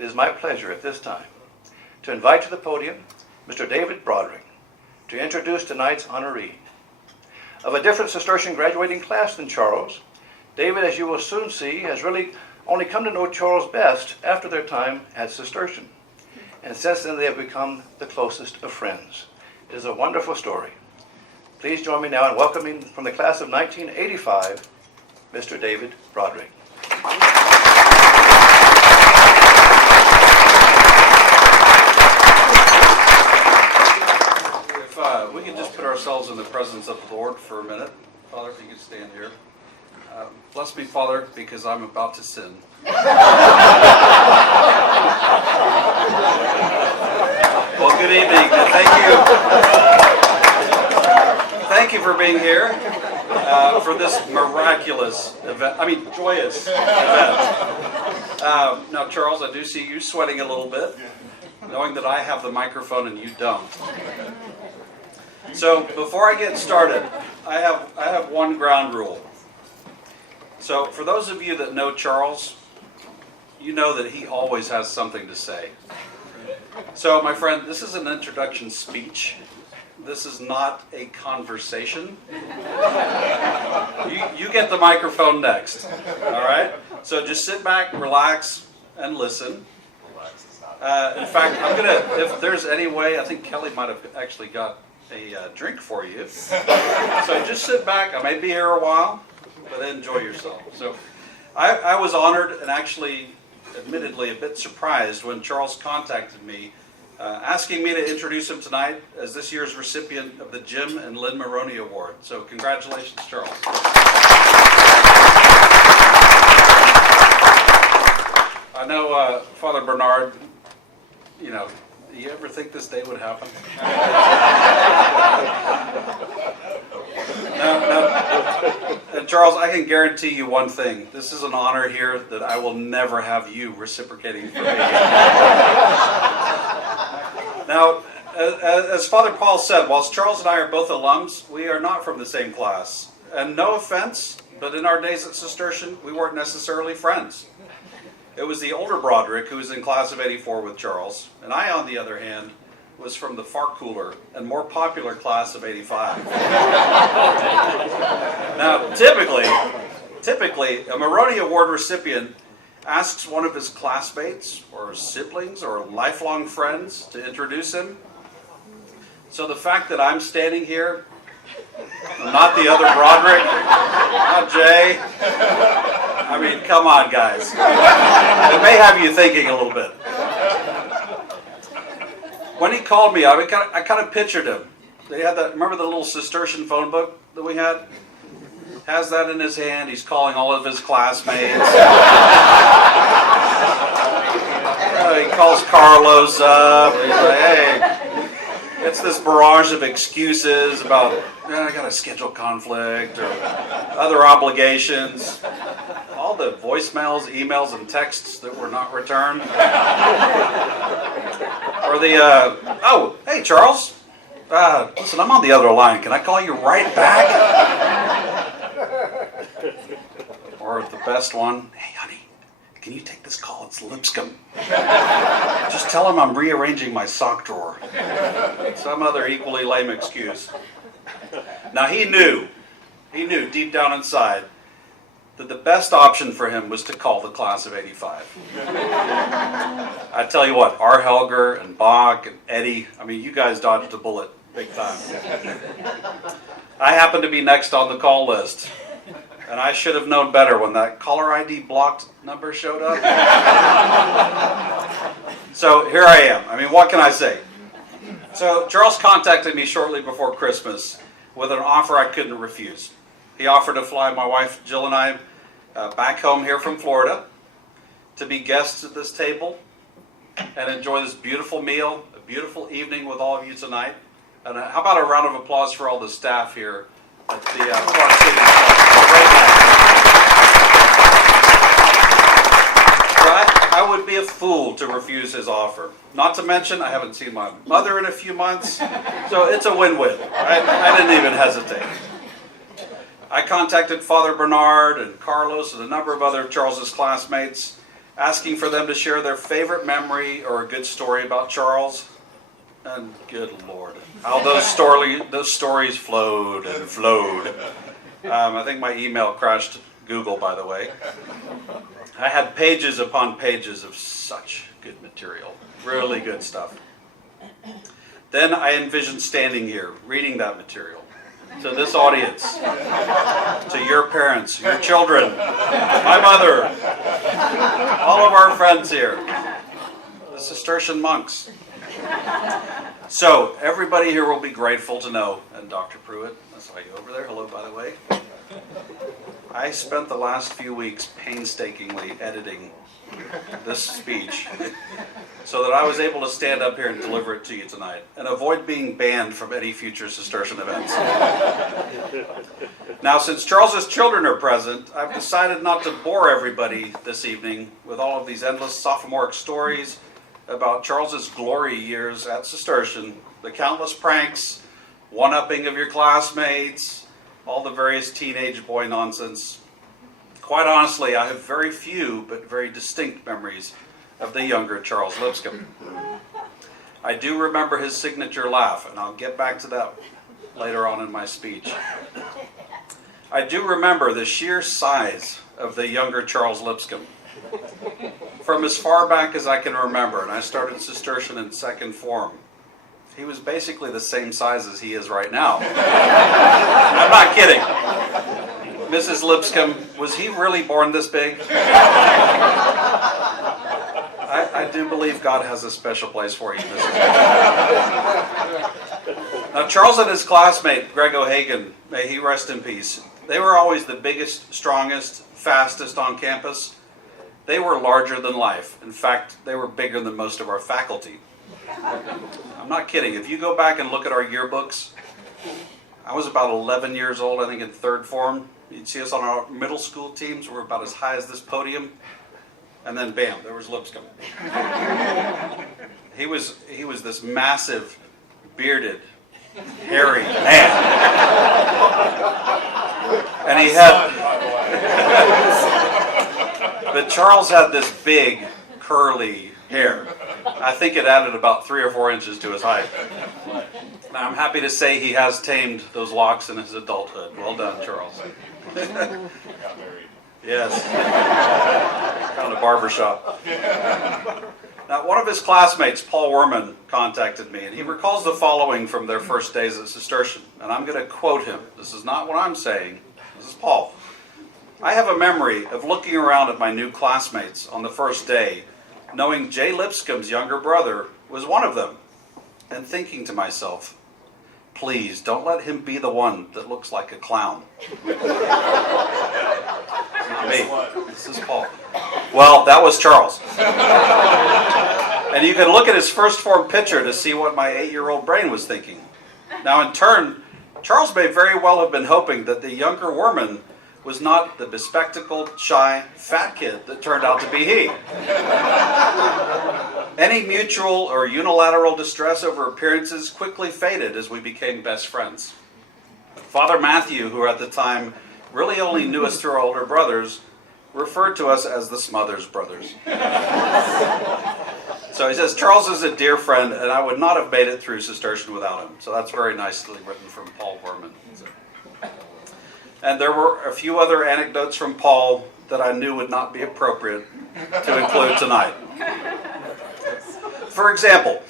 it is my pleasure at this time to invite to the podium Mr. David Broderick to introduce tonight's honoree. Of a different Cistercian graduating class than Charles, David, as you will soon see, has really only come to know Charles best after their time at Cistercian. And since then they have become the closest of friends. It is a wonderful story. Please join me now in welcoming from the class of 1985, Mr. David Broderick. If we could just put ourselves in the presence of the Lord for a minute. Father, if you could stand here. Bless me, Father, because I'm about to sin. Well, good evening. Thank you. Thank you for being here for this miraculous event. Joyous event. Now, Charles, I do see you sweating a little bit, knowing that I have the microphone and you don't. So, before I get started, I have one ground rule. So, for those of you that know Charles, you know that he always has something to say. So, my friend, this is an introduction speech. This is not a conversation. You get the microphone next. All right? So, just sit back, relax, and listen. In fact, if there's any way, I think Kelly might have actually got a drink for you. So, just sit back. I may be here a while, but enjoy yourself. So, I was honored and actually, admittedly, a bit surprised when Charles contacted me asking me to introduce him tonight as this year's recipient of the Jim and Lynn Moroney Award. So congratulations, Charles. I know Father Bernard, do you ever think this day would happen? No. And Charles, I can guarantee you one thing. This is an honor here that I will never have you reciprocating for me. Now, as Father Paul said, whilst Charles and I are both alums, we are not from the same class. And no offense, but in our days at Cistercian, we weren't necessarily friends. It was the older Broderick who was in class of 84 with Charles, and I, on the other hand, was from the far cooler and more popular class of 85. Now, typically, a Moroney Award recipient asks one of his classmates or siblings or lifelong friends to introduce him. So the fact that I'm standing here, not the other Broderick, not Jay, come on, guys. It may have you thinking a little bit. When he called me, I kind of pictured him. They had that. Remember the little Cistercian phone book that we had? Has that in his hand. He's calling all of his classmates. He calls Carlos up. He's like, hey, it's this barrage of excuses about, I got a schedule conflict or other obligations. All the voicemails, emails, and texts that were not returned. Or the, hey, Charles. Listen, I'm on the other line. Can I call you right back? Or the best one, hey, honey, can you take this call? It's Lipscomb. Just tell him I'm rearranging my sock drawer. Some other equally lame excuse. Now, he knew deep down inside that the best option for him was to call the class of 85. I tell you what, R. Helger and Bach and Eddie, you guys dodged a bullet big time. I happened to be next on the call list. And I should have known better when that caller ID blocked number showed up. So here I am. What can I say? So Charles contacted me shortly before Christmas with an offer I couldn't refuse. He offered to fly my wife Jill and I back home here from Florida to be guests at this table and enjoy this beautiful meal, a beautiful evening with all of you tonight. And how about a round of applause for all the staff here at the Clark City. I would be a fool to refuse his offer. Not to mention, I haven't seen my mother in a few months, so it's a win-win. I didn't even hesitate. I contacted Father Bernard and Carlos and a number of other Charles's classmates, asking for them to share their favorite memory or a good story about Charles. And good Lord, how those stories flowed and flowed. I think my email crashed Google, by the way. I had pages upon pages of such good material, really good stuff. Then I envisioned standing here, reading that material to this audience, to your parents, your children, my mother, all of our friends here, the Cistercian monks. So everybody here will be grateful to know, and Dr. Pruitt, I saw you over there, hello by the way. I spent the last few weeks painstakingly editing this speech so that I was able to stand up here and deliver it to you tonight and avoid being banned from any future Cistercian events. Now, since Charles's children are present, I've decided not to bore everybody this evening with all of these endless sophomoric stories about Charles's glory years at Cistercian, the countless pranks, one-upping of your classmates, all the various teenage boy nonsense. Quite honestly, I have very few but very distinct memories of the younger Charles Lipscomb. I do remember his signature laugh, and I'll get back to that later on in my speech. I do remember the sheer size of the younger Charles Lipscomb. From as far back as I can remember, and I started Cistercian in second form, he was basically the same size as he is right now. I'm not kidding. Mrs. Lipscomb, was he really born this big? I do believe God has a special place for you, Mrs. Lipscomb. Now, Charles and his classmate, Greg O'Hagan, may he rest in peace, they were always the biggest, strongest, fastest on campus. They were larger than life. In fact, they were bigger than most of our faculty. I'm not kidding. If you go back and look at our yearbooks, I was about 11 years old, I think, in third form. You'd see us on our middle school teams. We're about as high as this podium. And then, bam, there was Lipscomb. He was this massive, bearded, hairy man. And he had... But Charles had this big, curly hair. I think it added about 3 or 4 inches to his height. Now, I'm happy to say he has tamed those locks in his adulthood. Well done, Charles. Yes. Found a barbershop. Now, one of his classmates, Paul Werman, contacted me, and he recalls the following from their first days at Cistercian. And I'm going to quote him. This is not what I'm saying. This is Paul. I have a memory of looking around at my new classmates on the first day, knowing Jay Lipscomb's younger brother was one of them, and thinking to myself, please don't let him be the one that looks like a clown. Not me. This is Paul. Well, that was Charles. And you can look at his first form picture to see what my 8-year-old brain was thinking. Now, in turn, Charles may very well have been hoping that the younger Werman was not the bespectacled, shy, fat kid that turned out to be he. Any mutual or unilateral distress over appearances quickly faded as we became best friends. Father Matthew, who at the time really only knew us through our older brothers, referred to us as the Smothers Brothers. So he says, Charles is a dear friend, and I would not have made it through Cistercian without him. So that's very nicely written from Paul Werman. And there were a few other anecdotes from Paul that I knew would not be appropriate to include tonight. For example,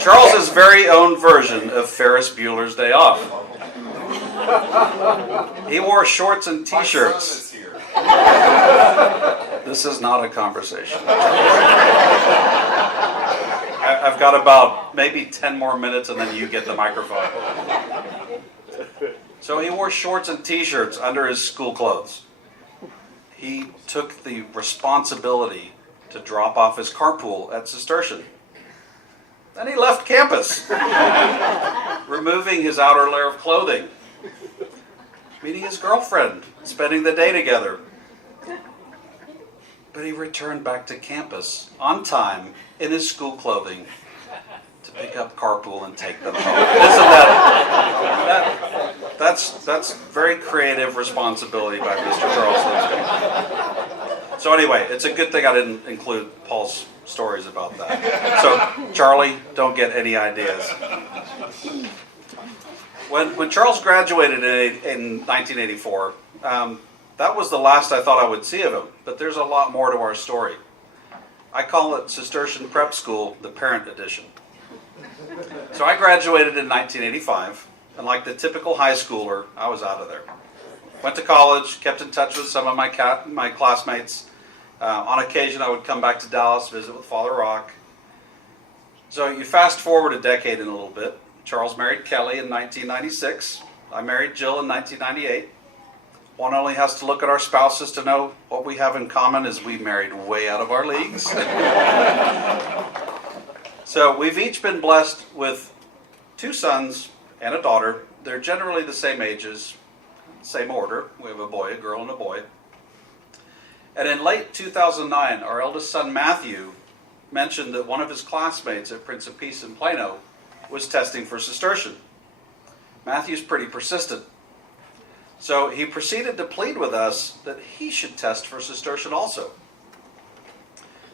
Charles's very own version of Ferris Bueller's Day Off. He wore shorts and t-shirts. This is not a conversation. I've got about maybe 10 more minutes and then you get the microphone. So he wore shorts and t-shirts under his school clothes. He took the responsibility to drop off his carpool at Cistercian. Then he left campus, removing his outer layer of clothing, meeting his girlfriend, spending the day together. But he returned back to campus on time in his school clothing to pick up carpool and take them home. Isn't that's that's very creative responsibility by Mr. Charles Lipscomb. So anyway, it's a good thing I didn't include Paul's stories about that. So Charlie, don't get any ideas. When Charles graduated in 1984, that was the last I thought I would see of him. But there's a lot more to our story. I call it Cistercian Prep School, the Parent Edition. So I graduated in 1985, and like the typical high schooler, I was out of there. Went to college, kept in touch with some of my classmates. On occasion, I would come back to Dallas, visit with Father Rock. So you fast forward a decade in a little bit. Charles married Kelly in 1996. I married Jill in 1998. One only has to look at our spouses to know what we have in common is we married way out of our leagues. So we've each been blessed with 2 sons and a daughter. They're generally the same ages, same order. We have a boy, a girl, and a boy. And in late 2009, our eldest son Matthew mentioned that one of his classmates at Prince of Peace in Plano was testing for Cistercian. Matthew's pretty persistent. So he proceeded to plead with us that he should test for Cistercian also.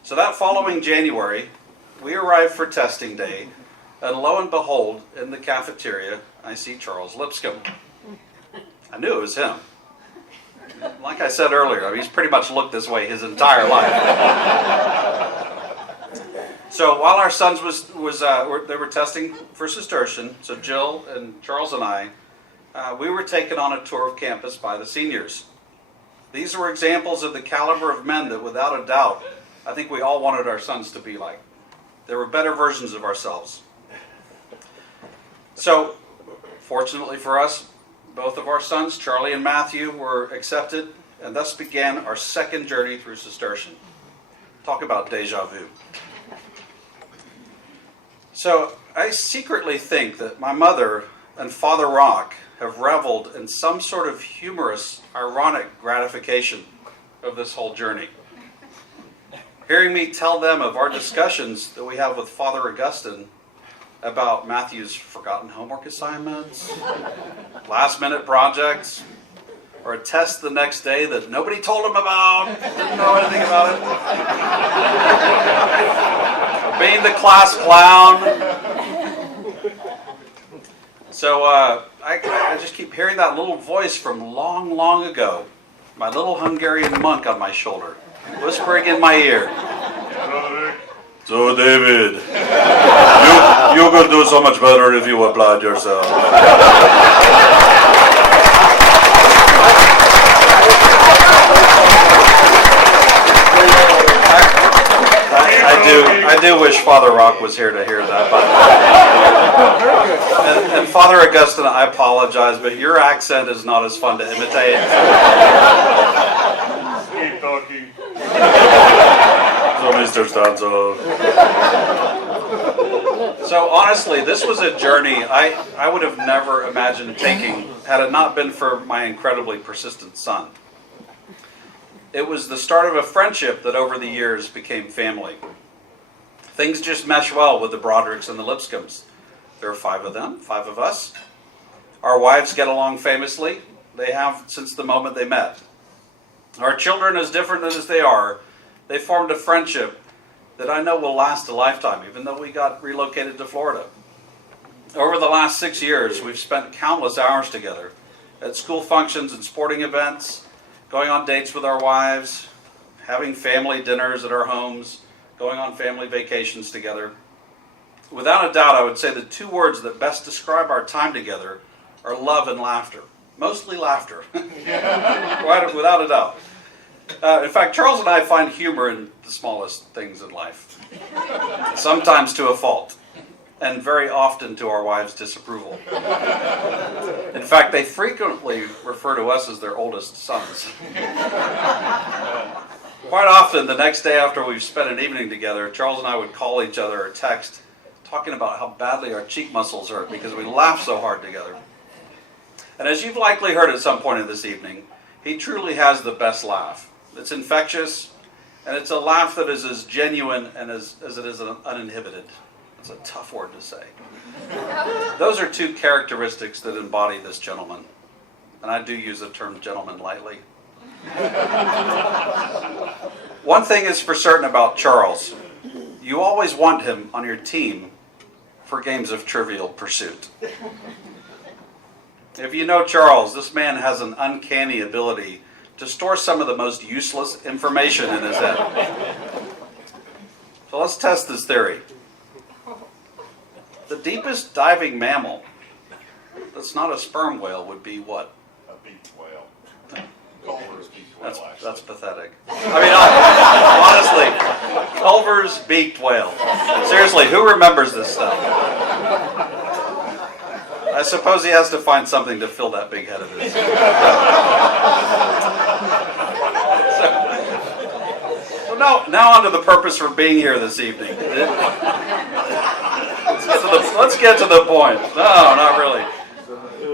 So that following January, we arrived for testing day, and lo and behold, in the cafeteria, I see Charles Lipscomb. I knew it was him. Like I said earlier, I mean, he's pretty much looked this way his entire life. So while our sons they were testing for Cistercian, so Jill and Charles and I, we were taken on a tour of campus by the seniors. These were examples of the caliber of men that, without a doubt, I think we all wanted our sons to be like. They were better versions of ourselves. So, fortunately for us, both of our sons, Charlie and Matthew, were accepted, and thus began our second journey through Cistercian. Talk about deja vu. So, I secretly think that my mother and Father Rock have reveled in some sort of humorous, ironic gratification of this whole journey. Hearing me tell them of our discussions that we have with Father Augustine about Matthew's forgotten homework assignments, last-minute projects, or a test the next day that nobody told him about, didn't know anything about it, or being the class clown. So I just keep hearing that little voice from long, long ago, my little Hungarian monk on my shoulder, whispering in my ear. So David, you could do so much better if you applied yourself. I do wish Father Rock was here to hear that. And Father Augustine, I apologize, but your accent is not as fun to imitate. Keep talking. So, Mr. Stanzo. So honestly, this was a journey I would have never imagined taking had it not been for my incredibly persistent son. It was the start of a friendship that over the years became family. Things just mesh well with the Brodericks and the Lipscombs. There are 5 of them, 5 of us. Our wives get along famously. They have since the moment they met. Our children, as different as they are, they formed a friendship that I know will last a lifetime, even though we got relocated to Florida. Over the last 6 years, we've spent countless hours together at school functions and sporting events, going on dates with our wives, having family dinners at our homes, going on family vacations together. Without a doubt, I would say the 2 words that best describe our time together are love and laughter. Mostly laughter, without a doubt. In fact, Charles and I find humor in the smallest things in life, sometimes to a fault, and very often to our wives' disapproval. In fact, they frequently refer to us as their oldest sons. Quite often, the next day after we've spent an evening together, Charles and I would call each other or text, talking about how badly our cheek muscles hurt because we laugh so hard together. And as you've likely heard at some point in this evening, he truly has the best laugh. It's infectious, and it's a laugh that is as genuine and as it is uninhibited. It's a tough word to say. Those are 2 characteristics that embody this gentleman. and I do use the term gentleman lightly. One thing is for certain about Charles. You always want him on your team for games of Trivial Pursuit. If you know Charles, this man has an uncanny ability to store some of the most useless information in his head. So let's test this theory. The deepest diving mammal that's not a sperm whale would be what? A beaked whale. Culver's beaked whale, actually. That's pathetic. I mean, honestly, Culver's beaked whale. Seriously, who remembers this stuff? I suppose he has to find something to fill that big head of his. So now on to the purpose for being here this evening. Let's get to the point. No, not really.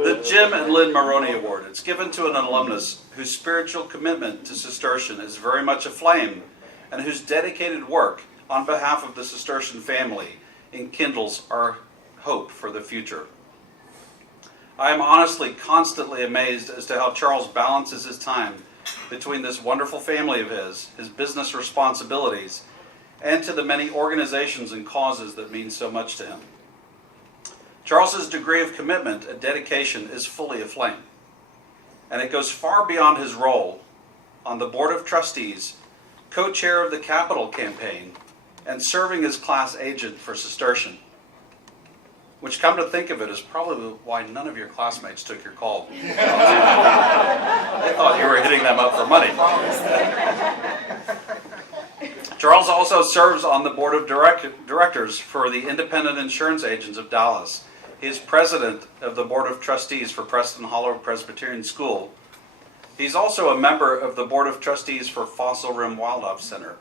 The Jim and Lynn Moroney Award. It's given to an alumnus whose spiritual commitment to Cistercian is very much aflame and whose dedicated work on behalf of the Cistercian family enkindles our hope for the future. I am honestly constantly amazed as to how Charles balances his time between this wonderful family of his business responsibilities, and to the many organizations and causes that mean so much to him. Charles's degree of commitment and dedication is fully aflame, and it goes far beyond his role on the Board of Trustees, co-chair of the Capital Campaign, and serving as class agent for Cistercian. Which, come to think of it, is probably why none of your classmates took your call. They thought you were hitting them up for money. Charles also serves on the board of directors for the Independent Insurance Agents of Dallas. He is president of the Board of Trustees for Preston Hollow Presbyterian School. He's also a member of the Board of Trustees for Fossil Rim Wildlife Center,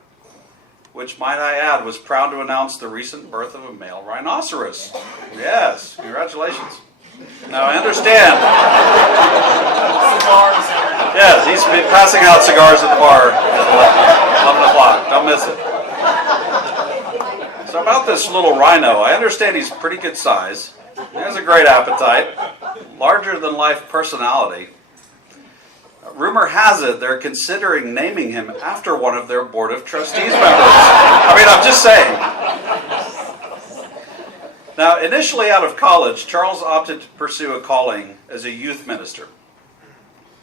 which, might I add, was proud to announce the recent birth of a male rhinoceros. Yes, congratulations. Now, I understand. Yes, he's been passing out cigars at the bar at 11 o'clock. Don't miss it. So about this little rhino, I understand he's pretty good size. He has a great appetite, larger-than-life personality. Rumor has it they're considering naming him after one of their Board of Trustees members. I mean, I'm just saying. Now, initially out of college, Charles opted to pursue a calling as a youth minister.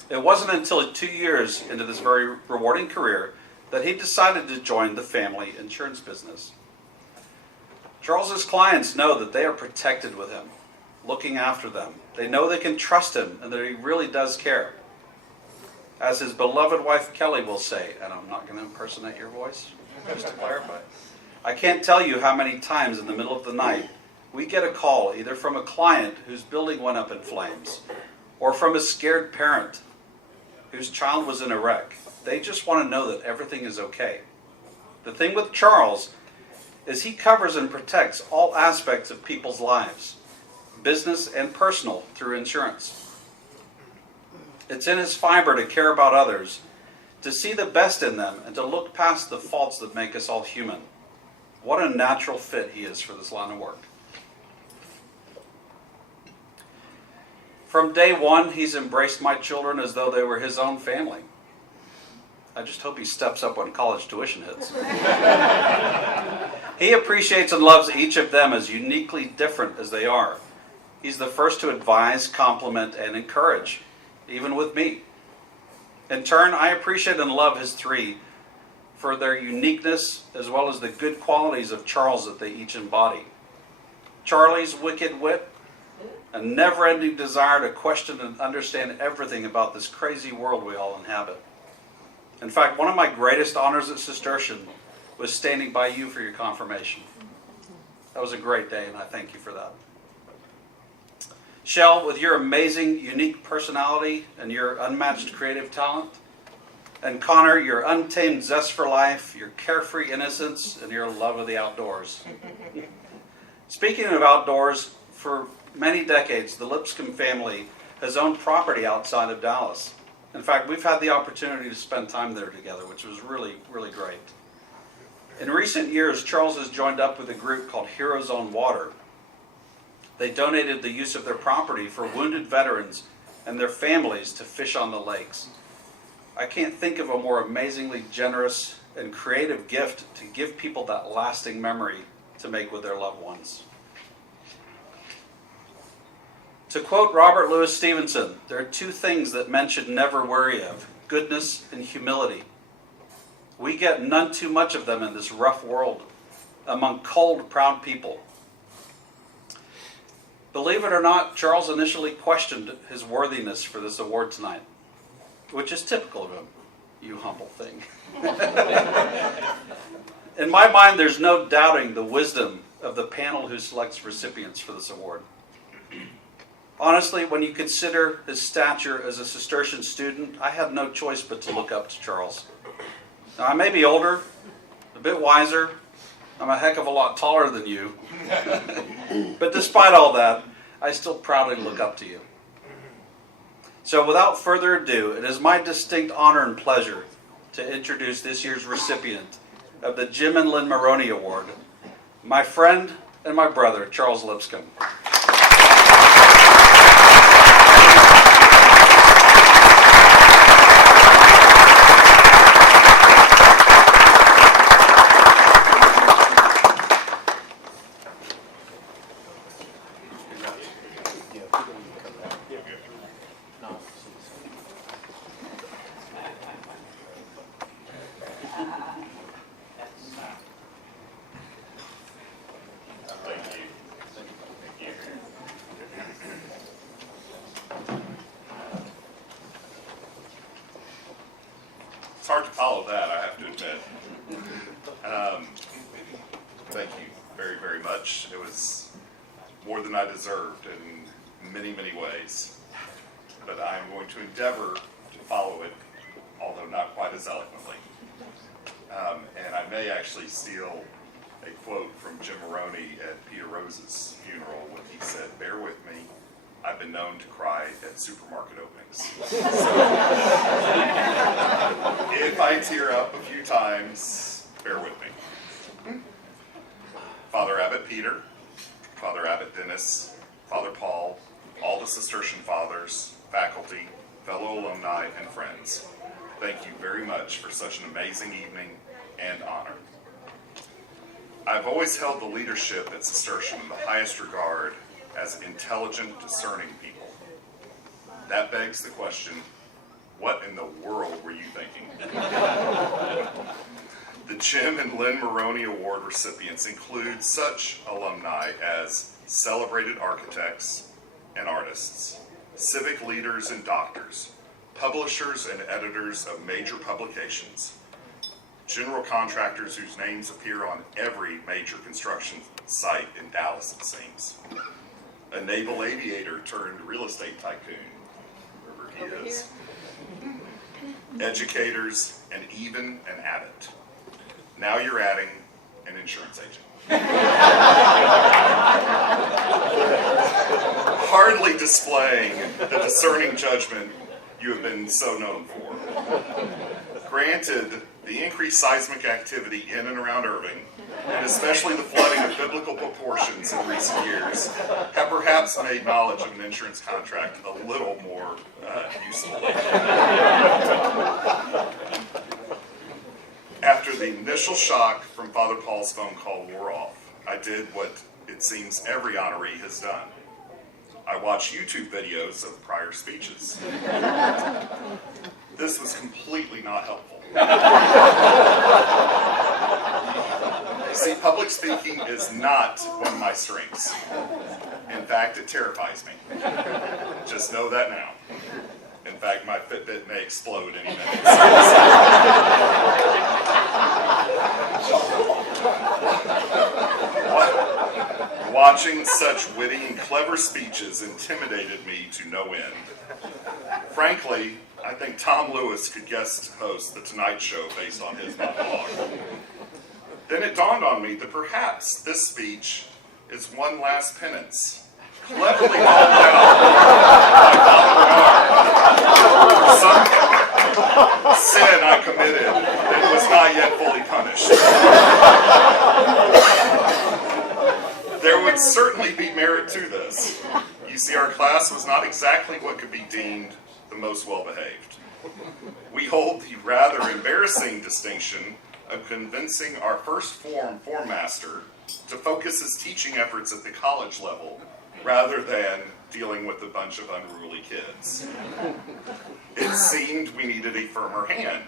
It wasn't until 2 years into this very rewarding career that he decided to join the family insurance business. Charles's clients know that they are protected with him, looking after them. They know they can trust him and that he really does care. As his beloved wife Kelly will say, and I'm not going to impersonate your voice, just to clarify, I can't tell you how many times in the middle of the night we get a call either from a client whose building went up in flames or from a scared parent whose child was in a wreck. They just want to know that everything is okay. The thing with Charles is he covers and protects all aspects of people's lives, business and personal, through insurance. It's in his fiber to care about others, to see the best in them, and to look past the faults that make us all human. What a natural fit he is for this line of work. From day one, he's embraced my children as though they were his own family. I just hope he steps up when college tuition hits. He appreciates and loves each of them as uniquely different as they are. He's the first to advise, compliment, and encourage, even with me. In turn, I appreciate and love his three for their uniqueness as well as the good qualities of Charles that they each embody. Charlie's wicked wit, a never-ending desire to question and understand everything about this crazy world we all inhabit. In fact, one of my greatest honors at Cistercian was standing by you for your confirmation. That was a great day, and I thank you for that. Shell, with your amazing, unique personality and your unmatched creative talent. And Connor, your untamed zest for life, your carefree innocence, and your love of the outdoors. Speaking of outdoors, for many decades, the Lipscomb family has owned property outside of Dallas. In fact, we've had the opportunity to spend time there together, which was really, really great. In recent years, Charles has joined up with a group called Heroes on Water. They donated the use of their property for wounded veterans and their families to fish on the lakes. I can't think of a more amazingly generous and creative gift to give people that lasting memory to make with their loved ones. To quote Robert Louis Stevenson, there are two things that men should never worry of: goodness and humility. We get none too much of them in this rough world, among cold, proud people. Believe it or not, Charles initially questioned his worthiness for this award tonight, which is typical of him, you humble thing. In my mind, there's no doubting the wisdom of the panel who selects recipients for this award. Honestly, when you consider his stature as a Cistercian student, I had no choice but to look up to Charles. Now, I may be older, a bit wiser, I'm a heck of a lot taller than you, but despite all that, I still proudly look up to you. So without further ado, it is my distinct honor and pleasure to introduce this year's recipient of the Jim and Lynn Moroney Award, my friend and my brother, Charles Lipscomb. It's hard to follow that, I have to admit. Thank you very, very much. It was more than I deserved in many, many ways. But I am going to endeavor to follow it, although not quite as eloquently. And I may actually steal a quote from Jim Moroney at Peter Rose's funeral when he said, "Bear with me, I've been known to cry at supermarket openings." If I tear up a few times, bear with me. Father Abbot Peter, Father Abbot Dennis, Father Paul, all the Cistercian fathers, faculty, fellow alumni, and friends, thank you very much for such an amazing evening and honor. I've always held the leadership at Cistercian in the highest regard as intelligent, discerning people. That begs the question, what in the world were you thinking? The Jim and Lynn Moroney Award recipients include such alumni as celebrated architects and artists, civic leaders and doctors, publishers and editors of major publications, general contractors whose names appear on every major construction site in Dallas, it seems, a naval aviator turned real estate tycoon, wherever he is, educators, and even an abbot. Now you're adding an insurance agent. Hardly displaying the discerning judgment you have been so known for. Granted, the increased seismic activity in and around Irving, and especially the flooding of biblical proportions in recent years, have perhaps made knowledge of an insurance contract a little more useful. After the initial shock from Father Paul's phone call wore off, I did what it seems every honoree has done. I watched YouTube videos of prior speeches. This was completely not helpful. See, public speaking is not one of my strengths. In fact, it terrifies me. Just know that now. In fact, my Fitbit may explode any minute. Watching such witty and clever speeches intimidated me to no end. Frankly, I think Tom Lewis could guest host The Tonight Show based on his monologue. Then it dawned on me that perhaps this speech is one last penance, cleverly hauled out by Father Bernard for some sin I committed that was not yet fully punished. There would certainly be merit to this. You see, our class was not not exactly what could be deemed the most well-behaved. We hold the rather embarrassing distinction of convincing our first form master to focus his teaching efforts at the college level rather than dealing with a bunch of unruly kids. It seemed we needed a firmer hand.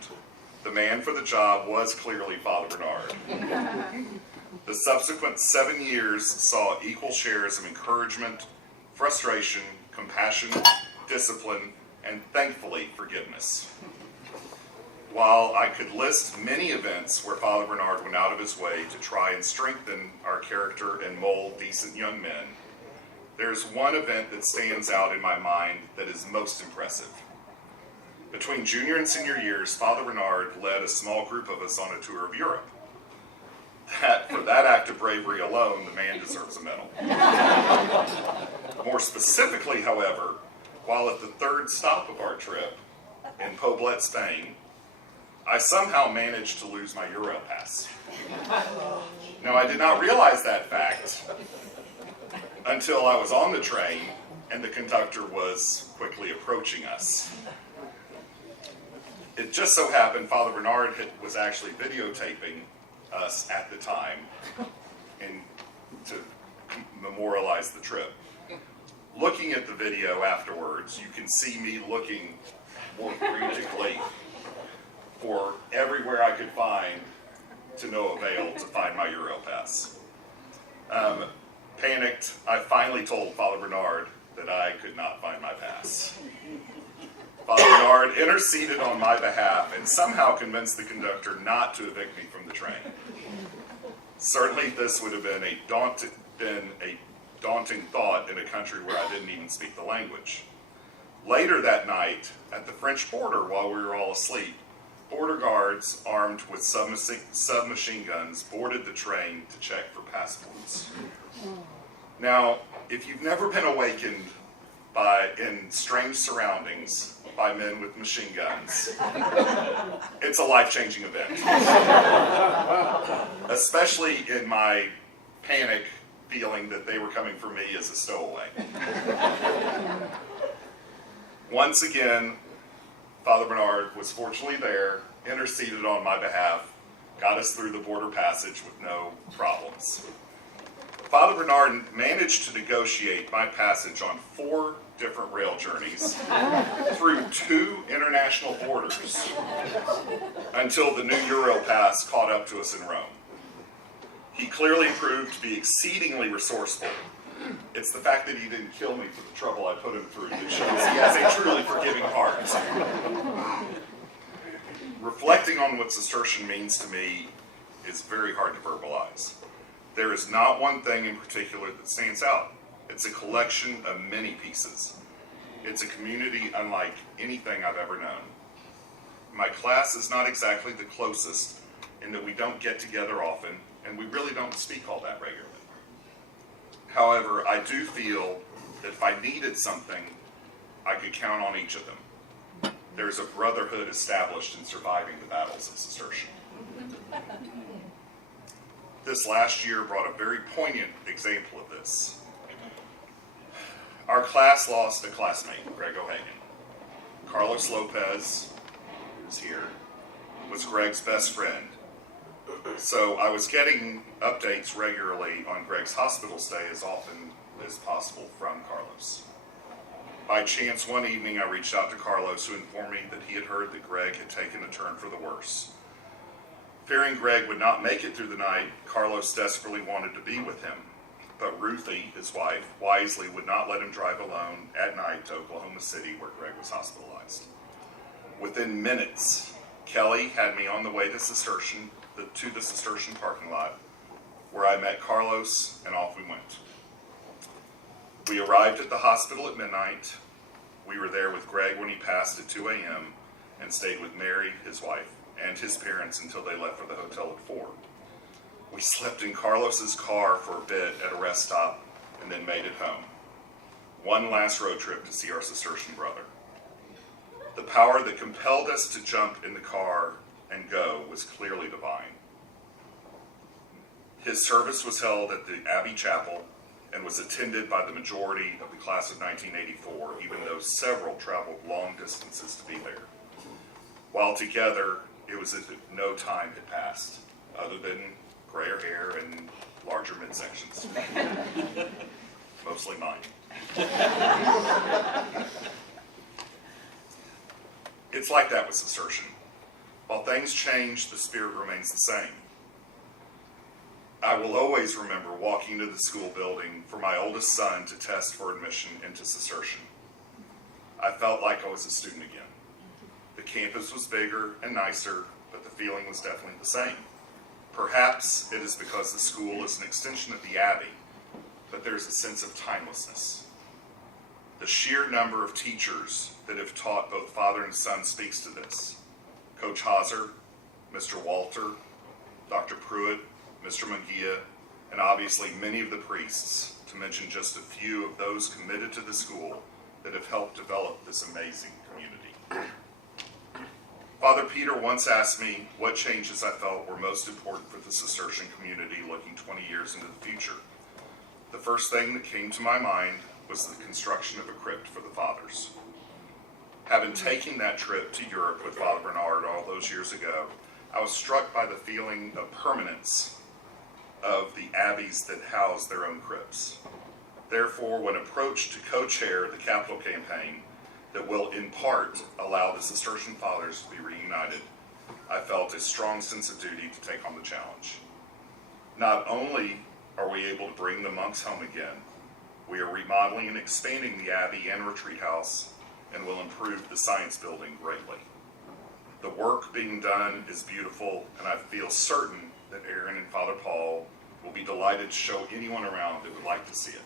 The man for the job was clearly Father Bernard. The subsequent 7 years saw equal shares of encouragement, frustration, compassion, discipline, and thankfully forgiveness. While I could list many events where Father Bernard went out of his way to try and strengthen our character and mold decent young men, there's one event that stands out in my mind that is most impressive. Between junior and senior years, Father Bernard led a small group of us on a tour of Europe. For that act of bravery alone, the man deserves a medal. More specifically, however, while at the third stop of our trip in Poblet, Spain, I somehow managed to lose my Euro pass. Now, I did not realize that fact until I was on the train and the conductor was quickly approaching us. It just so happened Father Bernard was actually videotaping us at the time and to memorialize the trip. Looking at the video afterwards, you can see me looking more frantically for everywhere I could find to no avail to find my Europass. Panicked, I finally told Father Bernard that I could not find my pass. Father Bernard interceded on my behalf and somehow convinced the conductor not to evict me from the train. Certainly this would have been a daunting thought in a country where I didn't even speak the language. Later that night, at the French border while we were all asleep, border guards armed with submachine guns boarded the train to check for passports. Now, if you've never been awakened in strange surroundings by men with machine guns, it's a life-changing event. Especially in my panic feeling that they were coming for me as a stowaway. Once again, Father Bernard was fortunately there, interceded on my behalf, got us through the border passage with no problems. Father Bernard managed to negotiate my passage on 4 different rail journeys through 2 international borders until the new Europass caught up to us in Rome. He clearly proved to be exceedingly resourceful. It's the fact that he didn't kill me for the trouble I put him through that shows he has a truly forgiving heart. Reflecting on what Cistercian means to me is very hard to verbalize. There is not one thing in particular that stands out. It's a collection of many pieces. It's a community unlike anything I've ever known. My class is not exactly the closest in that we don't get together often, and we really don't speak all that regularly. However, I do feel that if I needed something, I could count on each of them. There's a brotherhood established in surviving the battles of Cistercian. This last year brought a very poignant example of this. Our class lost a classmate, Greg O'Hagan. Carlos Lopez, who's here, was Greg's best friend. So I was getting updates regularly on Greg's hospital stay as often as possible from Carlos. By chance, one evening I reached out to Carlos, who informed me that he had heard that Greg had taken a turn for the worse. Fearing Greg would not make it through the night, Carlos desperately wanted to be with him. But Ruthie, his wife, wisely would not let him drive alone at night to Oklahoma City, where Greg was hospitalized. Within minutes, Kelly had me on the way to the Cistercian parking lot, where I met Carlos, and off we went. We arrived at the hospital at midnight. We were there with Greg when he passed at 2 a.m. and stayed with Mary, his wife, and his parents until they left for the hotel at 4. We slept in Carlos's car for a bit at a rest stop and then made it home. One last road trip to see our Cistercian brother. The power that compelled us to jump in the car and go was clearly divine. His service was held at the Abbey Chapel and was attended by the majority of the class of 1984, even though several traveled long distances to be there. While together, it was as if no time had passed, other than grayer hair and larger midsections. Mostly mine. It's like that with Cistercian. While things change, the spirit remains the same. I will always remember walking to the school building for my oldest son to test for admission into Cistercian. I felt like I was a student again. The campus was bigger and nicer, but the feeling was definitely the same. Perhaps it is because the school is an extension of the Abbey, but there's a sense of timelessness. The sheer number of teachers that have taught both father and son speaks to this. Coach Hauser, Mr. Walter, Dr. Pruitt, Mr. Munguia, and obviously many of the priests, to mention just a few of those committed to the school that have helped develop this amazing community. Father Peter once asked me what changes I felt were most important for the Cistercian community looking 20 years into the future. The first thing that came to my mind was the construction of a crypt for the fathers. Having taken that trip to Europe with Father Bernard all those years ago, I was struck by the feeling of permanence of the abbeys that house their own crypts. Therefore, when approached to co-chair the capital campaign that will in part allow the Cistercian fathers to be reunited, I felt a strong sense of duty to take on the challenge. Not only are we able to bring the monks home again, we are remodeling and expanding the abbey and retreat house and will improve the science building greatly. The work being done is beautiful, and I feel certain that Aaron and Father Paul will be delighted to show anyone around that would like to see it.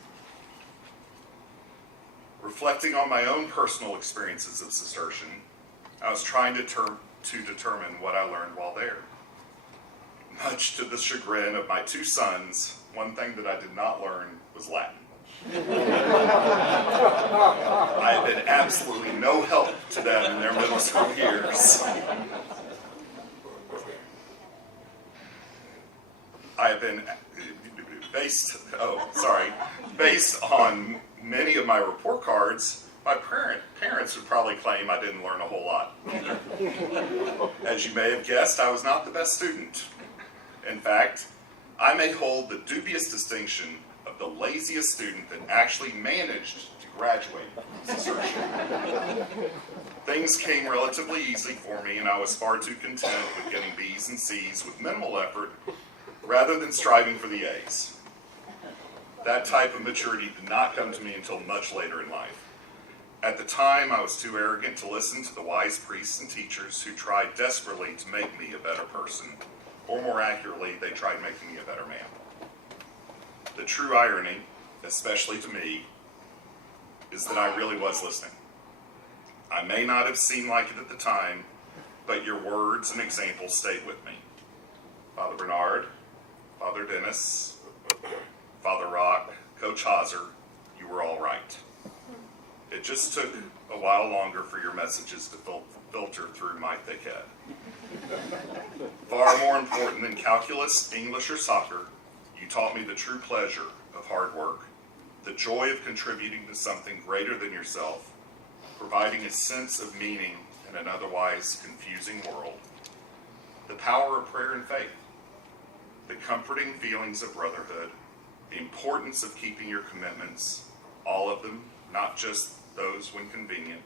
Reflecting on my own personal experiences of Cistercian, I was trying to determine what I learned while there. Much to the chagrin of my two sons, one thing that I did not learn was Latin. I have been absolutely no help to them in their middle school years. I have been based on many of my report cards, my parents would probably claim I didn't learn a whole lot. As you may have guessed, I was not the best student. In fact, I may hold the dubious distinction of the laziest student that actually managed to graduate from Cistercian. Things came relatively easy for me, and I was far too content with getting B's and C's with minimal effort rather than striving for the A's. That type of maturity did not come to me until much later in life. At the time, I was too arrogant to listen to the wise priests and teachers who tried desperately to make me a better person, or more accurately, they tried making me a better man. The true irony, especially to me, is that I really was listening. I may not have seemed like it at the time, but your words and examples stayed with me. Father Bernard, Father Dennis, Father Rock, Coach Hauser, you were all right. It just took a while longer for your messages to filter through my thick head. Far more important than calculus, English, or soccer, you taught me the true pleasure of hard work, the joy of contributing to something greater than yourself, providing a sense of meaning in an otherwise confusing world, the power of prayer and faith, the comforting feelings of brotherhood, the importance of keeping your commitments, all of them, not just those when convenient.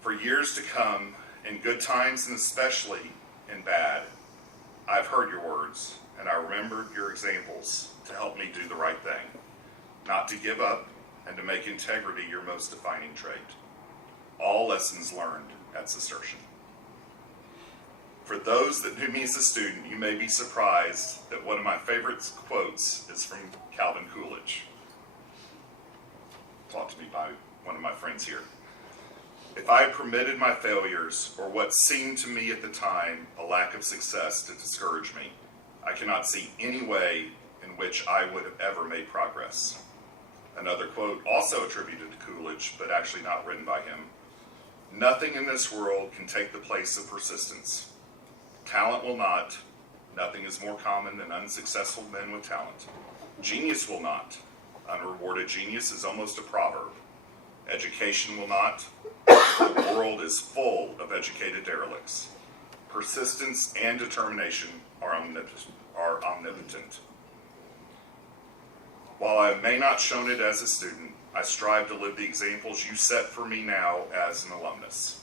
For years to come, in good times and especially in bad, I've heard your words, and I remembered your examples to help me do the right thing, not to give up, and to make integrity your most defining trait. All lessons learned at Cistercian. For those that knew me as a student, you may be surprised that one of my favorite quotes is from Calvin Coolidge, taught to me by one of my friends here. If I had permitted my failures, or what seemed to me at the time a lack of success, to discourage me, I cannot see any way in which I would have ever made progress. Another quote also attributed to Coolidge, but actually not written by him. Nothing in this world can take the place of persistence. Talent will not. Nothing is more common than unsuccessful men with talent. Genius will not. Unrewarded genius is almost a proverb. Education will not. The world is full of educated derelicts. Persistence and determination are omnipotent. While I may not shown it as a student, I strive to live the examples you set for me now as an alumnus.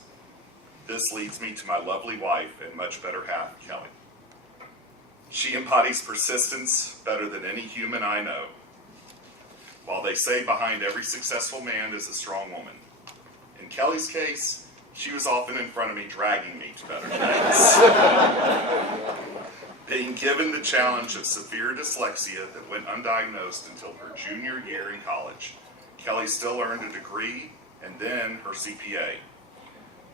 This leads me to my lovely wife and much better half, Kelly. She embodies persistence better than any human I know. While they say behind every successful man is a strong woman, in Kelly's case, she was often in front of me dragging me to better things. Being given the challenge of severe dyslexia that went undiagnosed until her junior year in college, Kelly still earned a degree and then her CPA.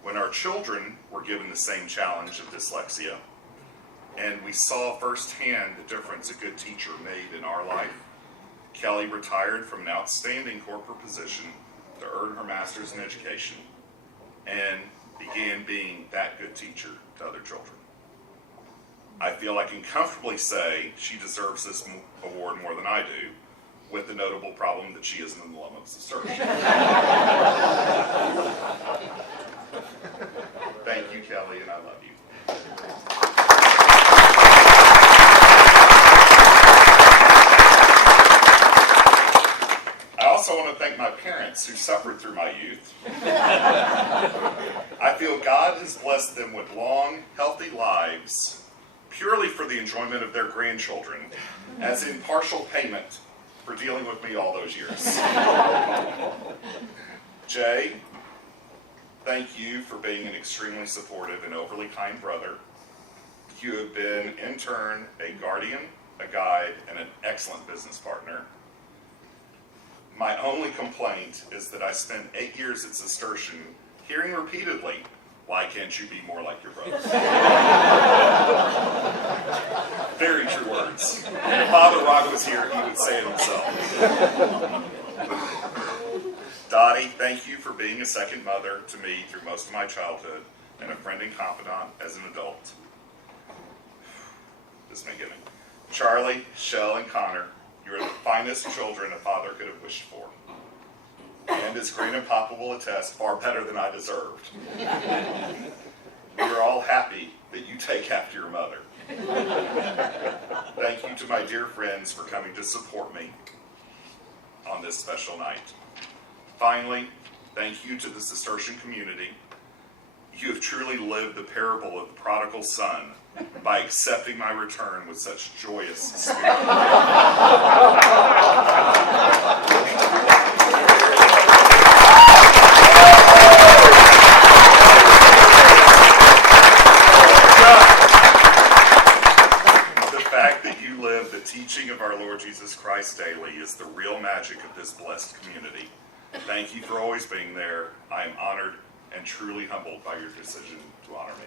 When our children were given the same challenge of dyslexia, and we saw firsthand the difference a good teacher made in our life, Kelly retired from an outstanding corporate position to earn her master's in education and began being that good teacher to other children. I feel I can comfortably say she deserves this award more than I do, with the notable problem that she is an alum of Cistercian. Thank you, Kelly, and I love you. I also want to thank my parents who suffered through my youth. I feel God has blessed them with long, healthy lives purely for the enjoyment of their grandchildren, as in partial payment for dealing with me all those years. Jay, thank you for being an extremely supportive and overly kind brother. You have been, in turn, a guardian, a guide, and an excellent business partner. My only complaint is that I spent 8 years at Cistercian hearing repeatedly, "Why can't you be more like your brother?" Very true words. And if Father Rock was here, he would say it himself. Dottie, thank you for being a second mother to me through most of my childhood and a friend and confidant as an adult. This may get me. Charlie, Shell, and Connor, you are the finest children a father could have wished for. And as Grant and Papa will attest, far better than I deserved. We are all happy that you take after your mother. Thank you to my dear friends for coming to support me on this special night. Finally, thank you to the Cistercian community. You have truly lived the parable of the prodigal son by accepting my return with such joyous spirit. Teaching of our Lord Jesus Christ daily is the real magic of this blessed community. Thank you for always being there. I am honored and truly humbled by your decision to honor me.